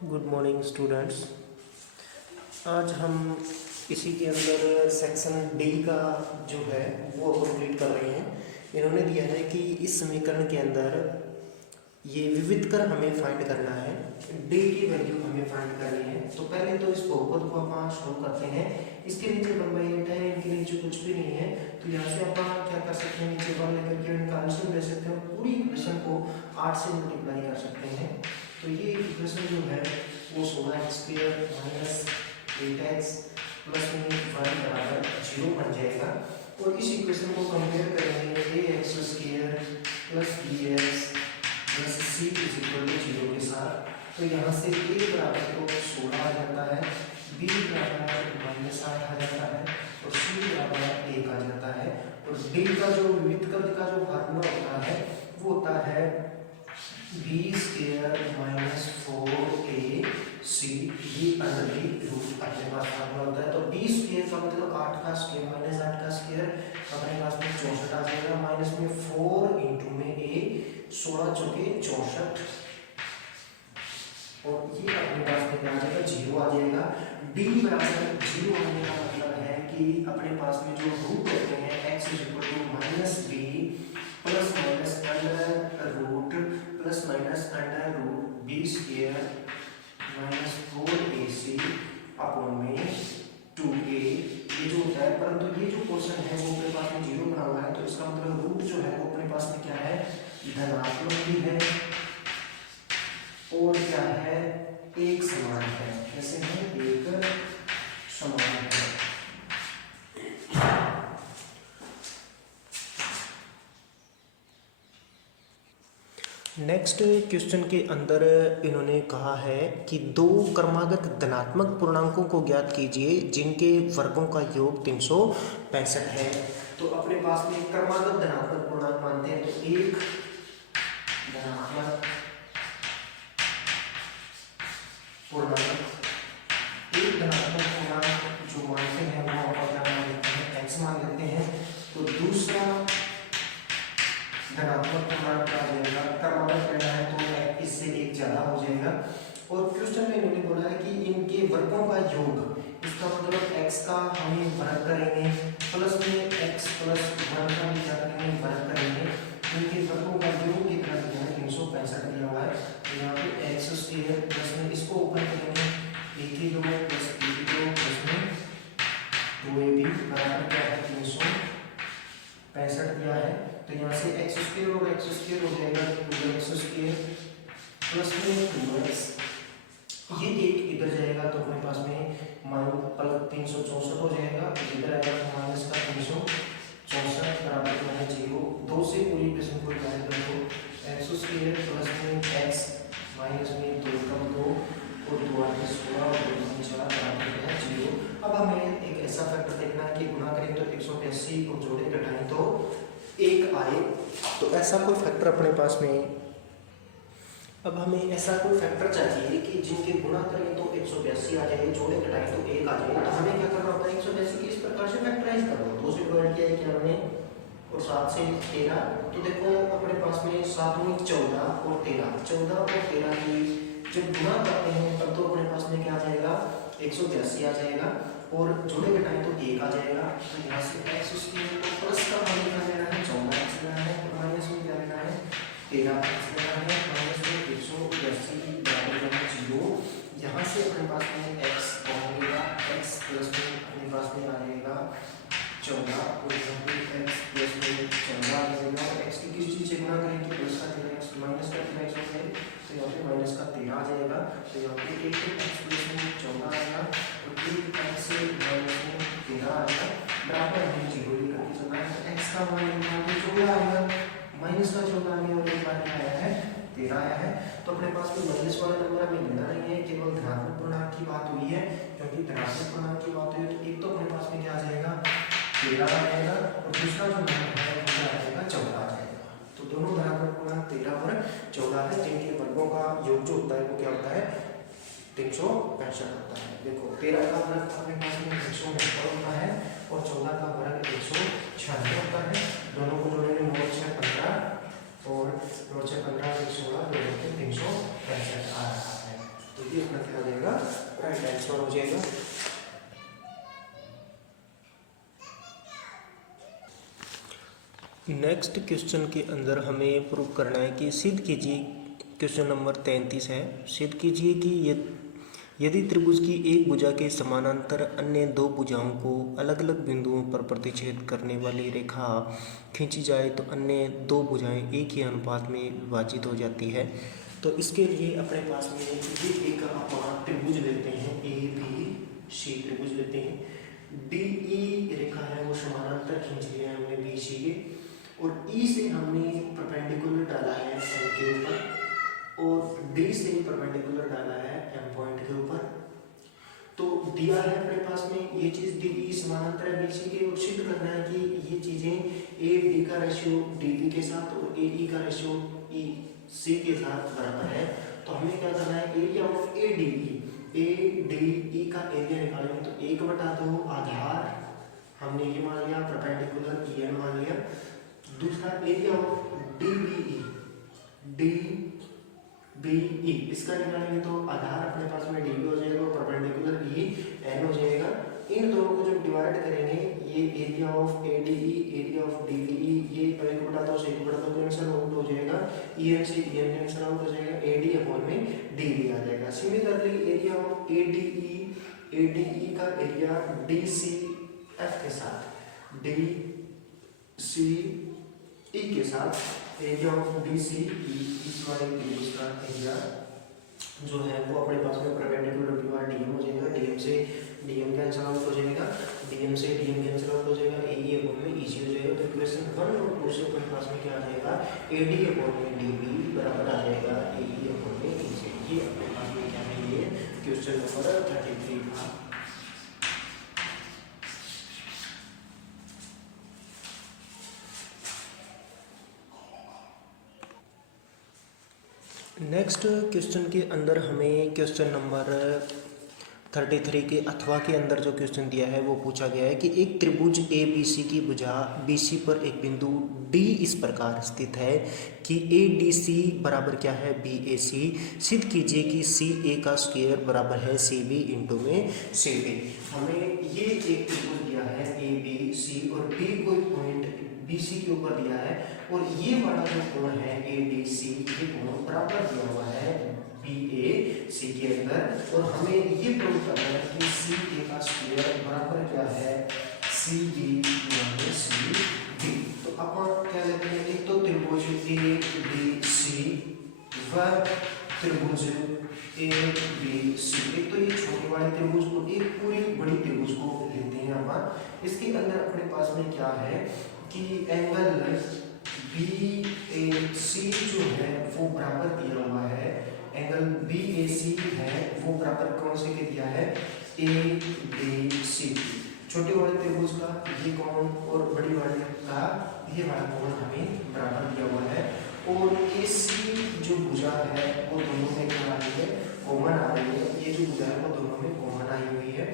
Good morning students. आज हम इसी के अंदर सेक्शन डी का जो है वो कंप्लीट कर रहे हैं। इन्होंने दिया है कि इस समीकरण के अंदर ये विविध कर हमें फाइंड करना है, डी की वैल्यू हमें फाइंड करनी है। तो पहले तो इस बहुपद को आप शुरू करते हैं। इसके नीचे 1/8 है, इनके नीचे कुछ भी नहीं है, तो यहाँ से आप क्या कर सकते हैं, नीचे 1 लेकर के इनका आंसर ले सकते हैं। पूरी इक्वेशन को 8 से मल्टीप्लाई कर सकते हैं। तो ये इक्वेशन जो है वो 16x² माइनस 8x प्लस 1 बराबर 0 बन जाएगा। और इस इक्वेशन को कंपेयर करेंगे ax² plus bx plus c is equal to 0 के साथ। तो यहाँ से a बराबर तो 16 आ जाता है, b बराबर -8 आ जाता है और c बराबर 1 आ जाता है। और d का जो विविध पद का जो फार्मूला होता है वो होता है b² माइनस 4ac, ये अंडर की रूट अपने पास फार्मूला होता है। तो b² का मतलब 8 का स्क्वायर माइनस 8 का स्क्वायर अपने पास में 64 आ जाएगा, माइनस में 4 इंटू में a 16 चौके 64 और ये अपने पास में क्या आ जाएगा 0 आ जाएगा। d बराबर 0 आने का मतलब है कि अपने पास में जो रूट होते हैं x equal to minus b plus minus under root plus minus under root b² minus 4ac upon में 2a, ये जो होता है। परंतु ये जो पोर्शन है वो अपने पास में 0 बना हुआ है, तो इसका मतलब रूट जो है वो अपने पास में क्या है, धनात्मक भी है और क्या है, एक समान है। कैसे है, एक समान है। नेक्स्ट क्वेश्चन के अंदर इन्होंने कहा है कि दो क्रमागत धनात्मक पूर्णांकों को ज्ञात कीजिए जिनके वर्गों का योग 365 है। तो अपने पास में क्रमागत धनात्मक पूर्णांक मानते हैं, तो एक धनात्मक पूर्णांक, एक धनात्मक पूर्णांक जो मानते हैं वो आप क्या मान लेते हैं, x मान लेते हैं। तो दूसरा धनात्मक पूर्णांक का जाएगा, क्रमागत लेना है तो इससे एक ज्यादा हो जाएगा। और क्वेश्चन में इन्होंने बोला है कि इनके वर्गों का योग, इसका मतलब x का हमें वर्ग करेंगे प्लस में x प्लस 1 का भी क्या करेंगे, वर्ग करेंगे। इनके वर्गों का योग कितना दिया है, 365 दिया हुआ है। तो यहाँ पे x² प्लस में इसको ऊपर करेंगे, a² प्लस b² प्लस में 2ab बराबर क्या है, 365 दिया है। तो यहाँ से x² और x² हो जाएगा 2x² प्लस में 2x, ये एक इधर जाएगा तो अपने पास में पलक 364 हो जाएगा, तो इधर आएगा माइनस का 364 बराबर क्या है 0। 2 से पूरी इक्वेशन को डिवाइड कर दो, x² प्लस में x माइनस में 2 का 2 और 2 आगे 16 और 2 में 4 बराबर क्या है 0। अब हमें एक ऐसा फैक्टर देखना है कि गुणा करें तो 182 को जोड़े घटाएं तो 1 आए। तो ऐसा कोई फैक्टर अपने पास में, अब हमें ऐसा कोई फैक्टर चाहिए कि जिनके गुणा करें तो 182 आ जाए, जोड़े घटाएं तो 1 आ जाए। तो हमें क्या करना होता है, 182 की इस प्रकार से फैक्टराइज कर लो, 2 से डिवाइड किया है क्या हमने और 7 से 13। तो देखो अपने पास में 7 में 14 और 13 की जब गुणा करते हैं तब तो अपने पास में क्या आ जाएगा, 182 आ जाएगा और जोड़े घटाएं तो 1 आ जाएगा। तो यहाँ से x² को प्लस का मान क्या लेना है, 14x लेना है और माइनस में क्या लेना है, 13x लेना है, माइनस में 182 बराबर 0। यहाँ से अपने पास में x कॉमन लेगा, x प्लस में अपने पास में आ जाएगा 14 और यहाँ पे x प्लस में 14 आ जाएगा और x की किस चीज़ से गुणा करेंगे, प्लस का 13x माइनस का 13x हो गए, तो यहाँ पे माइनस का 13 आ जाएगा। तो यहाँ पे एक x प्लस में 14 आएगा और एक x से माइनस में 13 आएगा बराबर हमें 0 लेकर के चलना है। तो x का मान निकालने 14 आएगा, माइनस का 14 आने और एक बार क्या आया है, 13 आया है। तो अपने पास में माइनस वाला नंबर हमें लेना नहीं है, केवल धनात्मक पूर्णांक की बात हुई है। क्योंकि धनात्मक पूर्णांक की बात हुई तो एक तो अपने पास में क्या आ जाएगा, 13 आ जाएगा और दूसरा जो नंबर है वो क्या आ जाएगा, 14 आ जाएगा। तो दोनों धनात्मक पूर्णांक 13 और 14 है, जिनके वर्गों का योग जो होता है वो क्या होता है, 365 होता है। देखो 13 का वर्ग अपने पास में 169 होता है और 14 का वर्ग 196 होता है। दोनों को जोड़ेंगे 9 6 15 और 9 6 15 16 दोनों के 365 आ रहा है। तो ये अपना नेक्स्ट क्वेश्चन के अंदर हमें प्रूव करना है कि सिद्ध कीजिए, क्वेश्चन नंबर 33 है। सिद्ध कीजिए कि यदि त्रिभुज की एक भुजा के समानांतर अन्य दो भुजाओं को अलग अलग बिंदुओं पर प्रतिच्छेद करने वाली रेखा खींची जाए तो अन्य दो भुजाएं एक ही अनुपात में विभाजित हो जाती है। तो इसके लिए अपने पास में ये एक अपना त्रिभुज लेते हैं, ए बी सी त्रिभुज लेते हैं। डी ई रेखा है वो समानांतर खींच लिया है हमने बी सी के, और ई से हमने परपेंडिकुलर डाला है एम के ऊपर, और डी से परपेंडिकुलर डाला है एम पॉइंट के ऊपर। तो दिया है अपने पास में ये चीज डी ई समानांतर है बी सी के, और सिद्ध करना है कि ये चीजें ए बी का रेशियो डी बी के साथ और ए ई का रेशियो ई सी के साथ बराबर है। तो हमें क्या करना है, एरिया ऑफ ए डी ई का एरिया निकालेंगे। तो 1/2 आधार हमने ये मान लिया, परपेंडिकुलर ई एन मान लिया। दूसरा area of D B E इसका निकालेंगे तो आधार अपने पास में डी बी हो जाएगा और परपेंडिकुलर ई एन हो जाएगा। इन दोनों को जब डिवाइड करेंगे, ये area of A D E area of D B E, ये 1/2 से 1/2 कैंसिल आउट हो जाएगा, ई एन से ई एन कैंसिल आउट हो जाएगा, ए डी अपॉन में डी बी आ जाएगा। Similarly area of A D ई का एरिया डी सी एफ के साथ, डी सी ई के साथ एरिया ऑफ डी सी ई इस वाले त्रिभुज का एरिया जो है वो अपने पास में परपेंडिकुलर डिवाइड डीएम हो जाएगा, डीएम से डीएम कैंसिल आउट हो जाएगा, डीएम से डीएम कैंसिल आउट हो जाएगा, एई अपॉन में ईसी हो जाएगा। तो इक्वेशन 1 और 2 से अपने पास में क्या आ जाएगा, एडी अपॉन में डीबी बराबर आ जाएगा एई अपॉन में ईसी। ये अपने पास में क्या है, ये क्वेश्चन नंबर 33 था। नेक्स्ट क्वेश्चन के अंदर हमें क्वेश्चन नंबर 33 के अथवा के अंदर जो क्वेश्चन दिया है वो पूछा गया है कि एक त्रिभुज ए बी सी की भुजा बी सी पर एक बिंदु डी इस प्रकार स्थित है कि ए डी सी बराबर क्या है, बी ए सी। सिद्ध कीजिए कि सी ए का स्क्वायर बराबर है सी बी इंटू में सी डी। हमें ये एक त्रिभुज दिया है ए बी सी और डी कोई पॉइंट बी सी के ऊपर दिया है, और ये वाला जो कोण है ए डी सी, ये कोण बराबर दिया हुआ है बी ए सी के अंदर, और हमें ये प्रूव करना है कि सी ए का स्क्वायर बराबर क्या है, C B minus C D. तो अपन क्या लेते हैं, एक तो त्रिभुज ए बी सी व त्रिभुज ए बी सी, एक तो ये छोटे वाले त्रिभुज को, एक पूरी बड़ी त्रिभुज को लेते हैं अपन। इसके अंदर अपने पास में क्या है कि एंगल बी ए सी जो है वो बराबर दिया हुआ है, एंगल बी ए सी है वो बराबर कौन से के दिया है, ए बी सी। छोटे वाले त्रिभुज का ये कोण और बड़ी वाले का ये वाला कोण हमें बराबर दिया हुआ है, और ए सी जो भुजा है वो दोनों में क्या आ रही है, कॉमन आ रही है। ये जो भुजा है वो दोनों में कॉमन आई हुई है।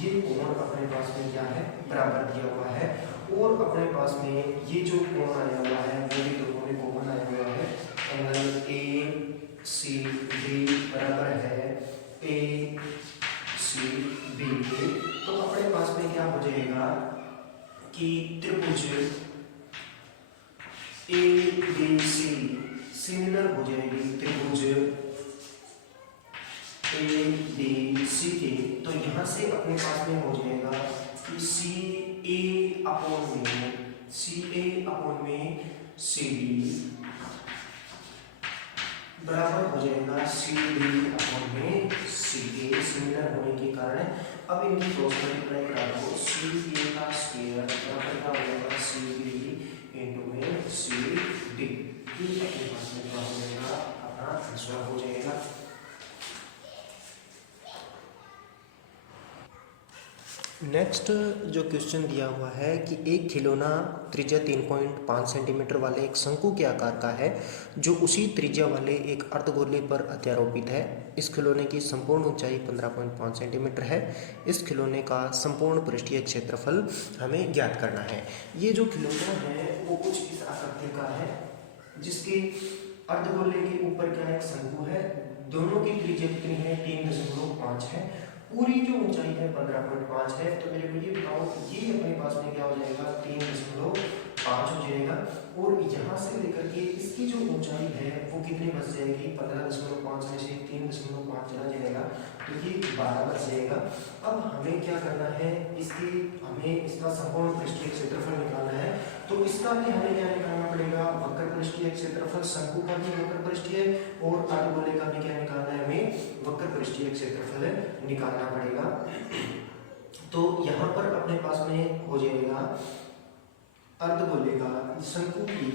ये कोण अपने पास में क्या है, बराबर दिया हुआ है, और अपने पास में ये जो कोण आया हुआ है वो भी दोनों में कॉमन आया हुआ है। एंगल ए सी बी बराबर है ए सी बी के। तो अपने पास में क्या हो जाएगा कि त्रिभुज ए बी सी सिमिलर हो जाएगी त्रिभुज ए बी सी के। तो यहाँ से अपने पास में हो जाएगा कि सी ए अपॉन में सी डी बराबर हो जाएगा सी डी अपॉन में सी ए। सिमिलर होने के कारण अब इनकी क्रॉस मल्टीप्लाई करा दो, सी ए का स्क्वायर बराबर क्या हो जाएगा, सी बी इंटू में सी डी। ये अपने पास में क्या हो जाएगा, अपना आंसर हो जाएगा। नेक्स्ट जो क्वेश्चन दिया हुआ है कि एक खिलौना त्रिज्या 3.5 सेंटीमीटर वाले एक शंकु के आकार का है जो उसी त्रिज्या वाले एक अर्धगोले पर अध्यारोपित है। इस खिलौने की संपूर्ण ऊंचाई 15.5 सेंटीमीटर है। इस खिलौने का संपूर्ण पृष्ठीय क्षेत्रफल हमें ज्ञात करना है। ये जो खिलौना है वो कुछ इस आकृति का है, जिसके अर्धगोले के ऊपर क्या एक शंकु है, दोनों की त्रिज्या कितनी है, 3.5 है, पूरी जो ऊंचाई है 15.5 है। तो मेरे को ये बताओ, ये अपने पास में क्या हो जाएगा, 3.5 हो जाएगा। और यहाँ से लेकर के इसकी जो ऊंचाई है वो कितनी बच जाएगी, 15.5 में से 3.5 चला जाएगा तो ये 12 बच जाएगा। अब हमें क्या करना है, हमें इसका संपूर्ण पृष्ठीय क्षेत्रफल निकालना है। तो इसका भी हमें क्या निकालना पड़ेगा, वक्र पृष्ठीय क्षेत्रफल, शंकु का भी वक्र पृष्ठीय और अर्धगोले का भी क्या निकालना है, हमें वक्र पृष्ठीय क्षेत्रफल निकालना पड़ेगा। तो यहाँ पर अपने पास में हो जाएगा अर्धगोले का शंकु की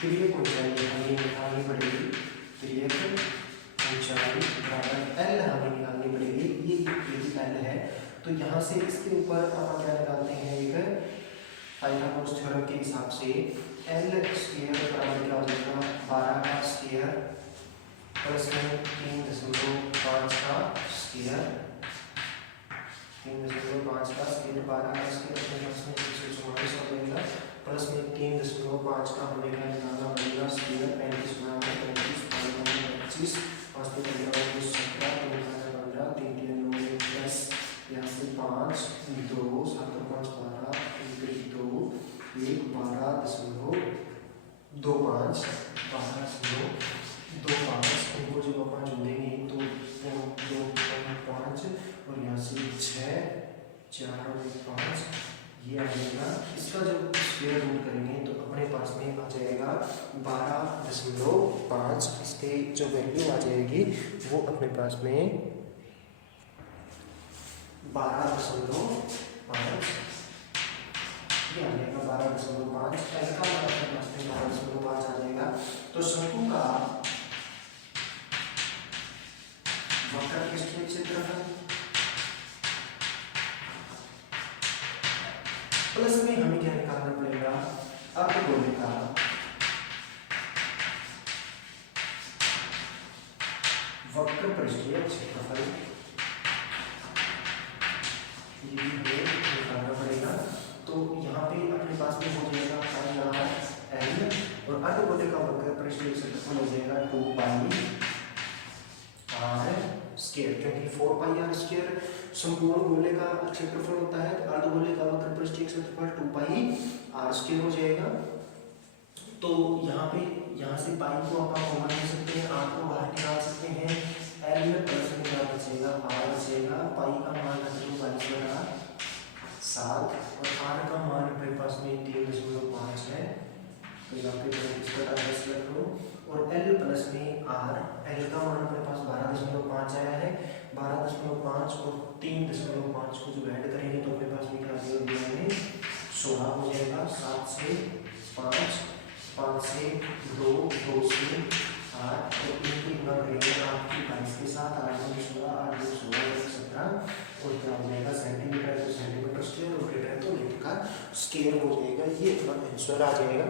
तिर्यक ऊंचाई हमें निकालनी पड़ेगी, तिर्यक ऊंचाई बराबर एल हमें निकालनी पड़ेगी, ये एल है। तो यहाँ से इसके ऊपर अपन क्या निकालते हैं, एक पाइथागोरस थ्योरम के हिसाब से एल स्क्वायर बराबर क्या हो जाएगा, 12 का स्क्वायर प्लस में 3.5 का स्क्वायर, 3.5 का स्क्वायर, 12 का स्क्वायर अपने पास में 144 हो जाएगा, प्लस में 3.5 का हमें क्या निकालना पड़ेगा, स्क्वायर 35 गुणा 35 25 5 पे 15 17 15 3 3 9 10 यहाँ से 5 2 7 5 12 1 2 1 12.25 इनको जब अपन जोड़ेंगे तो 2.5 और यहाँ से 6 4 और 5 ये आ जाएगा। इसका जब स्क्वायर रूट करेंगे तो अपने पास में आ जाएगा 12.5, इसके जो वैल्यू आ जाएगी वो अपने पास में 12.5 ये आ जाएगा 12.5, इसका अपने पास में 12.5 आ जाएगा। तो शंकु का वक्र पृष्ठीय क्षेत्रफल प्लस में हमें क्या निकालना पड़ेगा, अर्धगोले का वक्र पृष्ठीय क्षेत्रफल, ये भी हमें निकालना पड़ेगा। तो यहाँ पे अपने पास में हो जाएगा एल और अर्धगोले का वक्र पृष्ठीय क्षेत्रफल हो जाएगा 2πr स्क्वायर, क्योंकि 4πr² संपूर्ण गोले का क्षेत्रफल होता है, तो अर्धगोले का वक्र पृष्ठीय क्षेत्रफल 2πr² हो जाएगा। तो यहाँ से पाई को आप कॉमन ले सकते हैं, r को बाहर निकाल सकते हैं, l प्लस में क्या बचेगा, r बचेगा, पाई का मान रखो 22/7 और r का मान अपने पास में 3.5 है, तो यहाँ पे 10 रख लो और l प्लस में r, l का मान अपने पास 12.5 आया है, 12.5 और 3.5 को जब ऐड करेंगे तो अपने पास में क्या आ जाएगा, 16 हो जाएगा। 7 से 5 5 से 2 2 से 8 और 3 की गुणा करेंगे आपकी 22 के साथ, 8 2 16 8 2 16 17 और क्या हो जाएगा, सेंटीमीटर तो सेंटीमीटर स्क्वायर और मीटर तो मीटर का स्क्वायर हो जाएगा। ये अपना आंसर आ जाएगा।